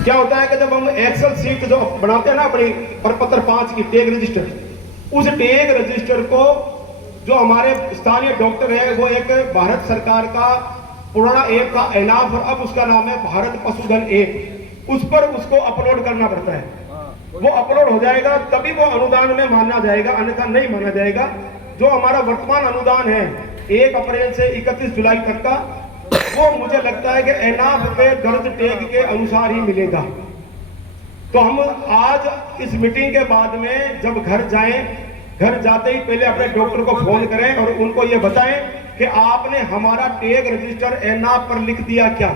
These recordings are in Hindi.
क्या होता है कि जब हम एक्सेल सीट जो बनाते हैं ना अपनी प्रपत्र 5 की टैग रजिस्टर, उस टैग रजिस्टर को जो हमारे स्थानीय डॉक्टर है वो एक भारत सरकार का पुराना ऐप का एनाफ और अब उसका नाम है भारत पशुधन ऐप, उस पर उसको अपलोड करना पड़ता है। वो अपलोड हो जाएगा तभी वो अनुदान में माना जाएगा, अन्यथा नहीं माना जाएगा। जो हमारा वर्तमान अनुदान है 1 अप्रैल से 31 जुलाई तक का, वो मुझे लगता है कि एनाफ पे दर्ज टैग के अनुसार ही मिलेगा। तो हम आज इस मीटिंग के बाद में जब घर जाएं, घर जाते ही पहले अपने डॉक्टर को फोन करें और उनको ये बताएं कि आपने हमारा टैग रजिस्टर एनाफ पर लिख दिया क्या।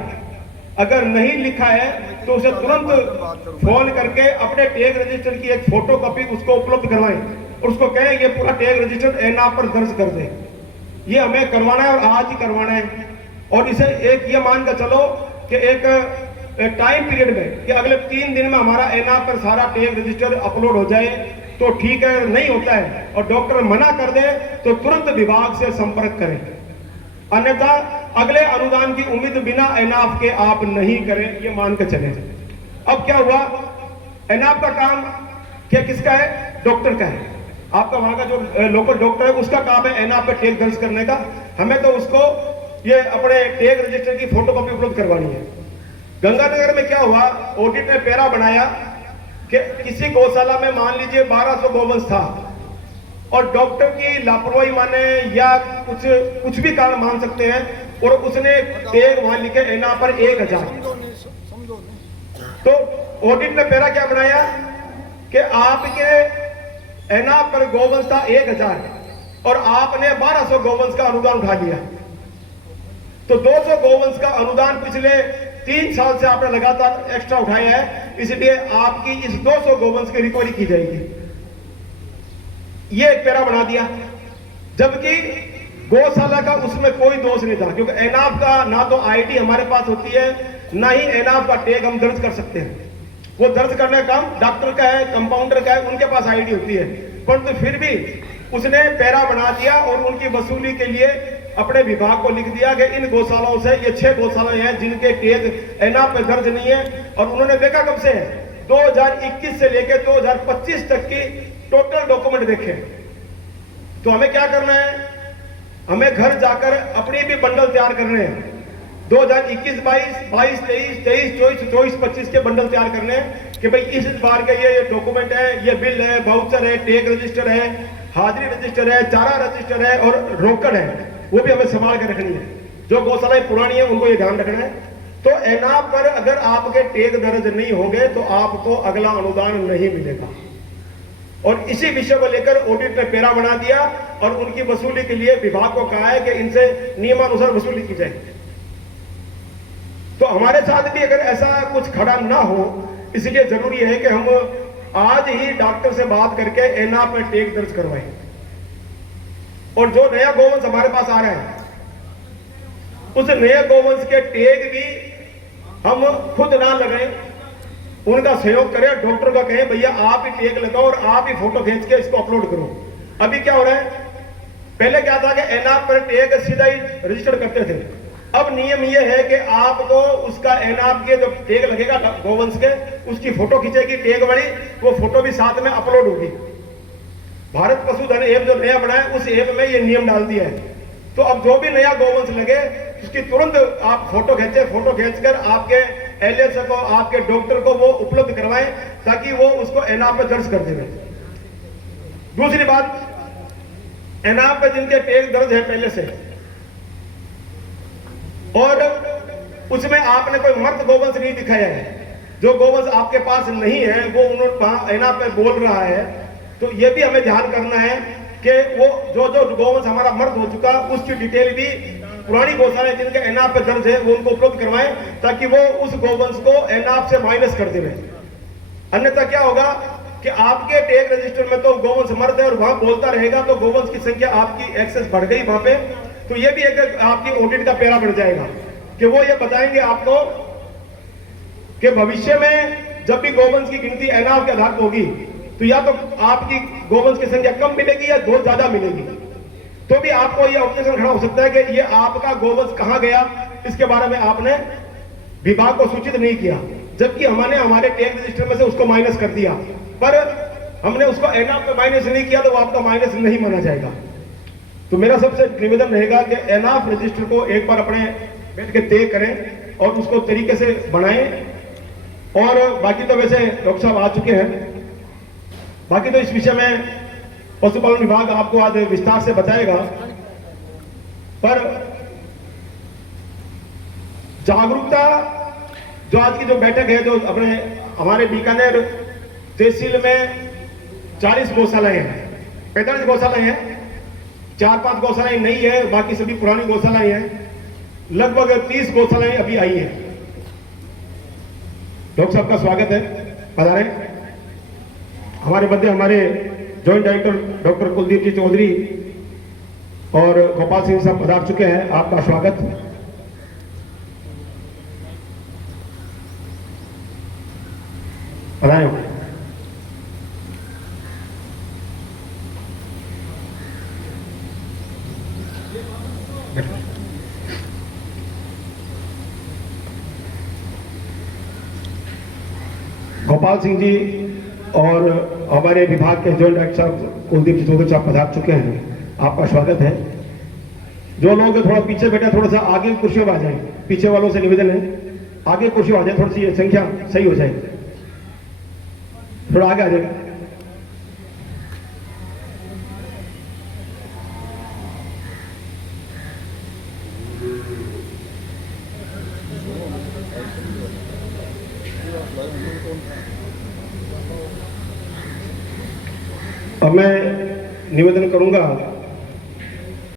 अगर नहीं लिखा है तो उसे तुरंत फोन करके अपने टैग रजिस्टर की एक फोटो कॉपी उसको उपलब्ध करवाएं और उसको कहें ये पूरा टैग रजिस्टर एनाफ पर दर्ज कर दें। ये हमें करवाना है और आज ही करवाना है। और इसे एक ये मान कर चलो कि एक टाइम पीरियड में कि अगले 3 दिन में हमारा एनाफ पर सारा टैग रजिस्टर अपलोड हो जाए तो ठीक है, नहीं होता है और डॉक्टर मना कर दे तो तुरंत विभाग से संपर्क करें, अन्यथा अगले अनुदान की उम्मीद बिना एनाफ के आप नहीं करें, ये मान कर चले। अब क्या हुआ, एनाफ का काम क्या किसका है, डॉक्टर का है। आपका वहां का जो लोकल डॉक्टर है उसका काम है एनाफ पे टैग दर्ज करने का। हमें तो उसको ये अपने टैग रजिस्टर की फोटोकॉपी उपलब्ध करवानी है। गंगानगर में क्या हुआ, ऑडिट ने पैरा बनाया कि किसी गौशाला में मान लीजिए 1200 गौवंश था और डॉक्टर की लापरवाही माने या कुछ भी कारण मान सकते हैं और उसने टैग वहां लिखे एनाफ पर 1000। तो ऑडिट ने पैरा क्या बनाया कि आपके एनाफ पर गौवंश था 1000 और आपने 1200 गौवंश का अनुदान उठा लिया। तो 200 गौवंश का अनुदान पिछले 3 साल से आपने लगातार एक्स्ट्रा उठाया है, इसलिए आपकी इस 200 गौवंश की रिकवरी की जाएगी। ये एक पैरा बना दिया, जबकि गौशाला का उसमें कोई दोष नहीं था, क्योंकि एनाफ का ना तो आईडी हमारे पास होती है ना ही एनाफ का टैग हम दर्ज कर सकते हैं। वो दर्ज करने का काम डॉक्टर का है, कंपाउंडर का है, उनके पास आईडी होती है। परंतु फिर भी उसने पैरा बना दिया और उनकी वसूली के लिए अपने विभाग को लिख दिया कि इन गौशालाओं से, ये 6 गौशालाएं हैं जिनके टैग एनाफ पे दर्ज नहीं है। और उन्होंने देखा कब से है, 2021 से लेकर 2025 तक की टोटल डॉक्यूमेंट देखे। तो हमें क्या करना है, हमें घर जाकर अपनी भी बंडल तैयार करने हैं। 2021, 22, 23, 24, 25 के बंडल तैयार करने हैं कि भाई इस बार के ये डॉक्यूमेंट है, ये बिल है, वाउचर है, टैग रजिस्टर है, हाजिरी रजिस्टर है, चारा रजिस्टर है और रोकड़ है, वो भी हमें संभाल के रखनी है। जो गौशालाएं पुरानी है उनको ये ध्यान रखना है। तो एनाफ पर अगर आपके टैग दर्ज नहीं होंगे तो आपको अगला अनुदान नहीं मिलेगा। और इसी विषय को लेकर ऑडिट ने पैरा बना दिया और उनकी वसूली के लिए विभाग को कहा है कि इनसे नियमानुसार वसूली की जाए। तो हमारे साथ भी अगर ऐसा कुछ खड़ा ना हो, इसलिए जरूरी है कि हम आज ही डॉक्टर से बात करके एनाफ में टैग दर्ज करवाएं। और जो नया गौवंश हमारे पास आ रहा है उस नए गौवंश के टैग भी हम खुद ना लगाएं, उनका सहयोग करें, डॉक्टर का कहें भैया आप ही टैग लगाओ और आप ही फोटो खींच के इसको अपलोड करो। अभी क्या हो रहा है, पहले क्या था कि एनाफ पर टैग सीधा ही रजिस्टर करते थे। अब नियम यह है कि आपको उसका एनाफ के जो टैग लगेगा गौवंश के, उसकी फोटो खींचेगी टैग वाली, वो फोटो भी साथ में अपलोड होगी। भारत पशुधन ऐप जो नया बना है उस ऐप में ये नियम डाल दिया है। तो अब जो भी नया गौवंश लगे उसकी तुरंत आप फोटो खींचे, फोटो खींचकर आपके एलएस को, आपके डॉक्टर को वो उपलब्ध करवाएं ताकि वो उसको एनाफ पे दर्ज कर दें। दूसरी बात, एनाफ पे जिनके टैग दर्ज है पहले से और उसमें आपने कोई मर्द गौवंश नहीं दिखाया है, जो गौवंश आपके पास नहीं है वो उन्होंने एनाफ पे बोल रहा है, तो ये भी हमें ध्यान करना है कि वो जो गौवंश हमारा मर्द हो चुका उसकी डिटेल भी पुरानी गौशालाएं जिनके एनाफ पे दर्ज है वो उनको उपलब्ध करवाएं ताकि वो उस गौवंश को एनाफ से माइनस कर दें। अन्यथा क्या होगा कि आपके टैग रजिस्टर में तो गौवंश मर्द है और वहां बोलता रहेगा तो गौवंश की संख्या आपकी एक्सेस बढ़ गई वहां पे, तो ये भी एक आपकी ऑडिट का पैरा बढ़ जाएगा कि वो ये बताएंगे आपको कि भविष्य में जब भी गौवंश की गिनती एनाफ के आधार पर होगी तो या तो आपकी गौवंश की संख्या कम मिलेगी या बहुत ज्यादा मिलेगी। तो भी आपको यह ऑब्जेक्शन खड़ा हो सकता है कि ये आपका गौवंश कहां गया, इसके बारे में आपने विभाग को सूचित नहीं किया। जबकि हमने हमारे टैग रजिस्टर में से उसको माइनस कर दिया, पर हमने उसको एनआफ में माइनस नहीं किया तो वो आपका माइनस नहीं माना जाएगा। तो मेरा सबसे निवेदन रहेगा कि एनआफ रजिस्टर को एक बार अपने बैठ के तय करें और उसको तरीके से बनाएं। और बाकी तो वैसे डॉक्टर साहब आ चुके हैं, बाकी तो इस विषय में पशुपालन विभाग आपको आज विस्तार से बताएगा। पर जागरूकता जो आज की जो बैठक है, जो अपने हमारे बीकानेर तहसील में 40 गौशालाएं हैं, 45 गौशालाएं हैं, 4-5 गौशालाएं नई है, बाकी सभी पुरानी गौशालाएं हैं। लगभग 30 गौशालाएं अभी आई हैं। डॉक्टर साहब का स्वागत है, पधारें। हमारे मध्य हमारे जॉइंट डायरेक्टर डॉक्टर कुलदीप जी चौधरी और गोपाल सिंह साहब पधार चुके हैं, आपका स्वागत। पधारें। गोपाल सिंह जी और हमारे विभाग के जॉइंट डायरेक्टर साहब कुलदीप जी चौधरी साहब पधार चुके हैं, आपका स्वागत है। जो लोग थोड़ा पीछे बैठे थोड़ा सा आगे कुर्सियों में आ जाए, पीछे वालों से निवेदन है आगे कुर्सियों आ जाए, थोड़ी सी संख्या सही हो जाए, थोड़ा आगे आ जाए। अब मैं निवेदन करूंगा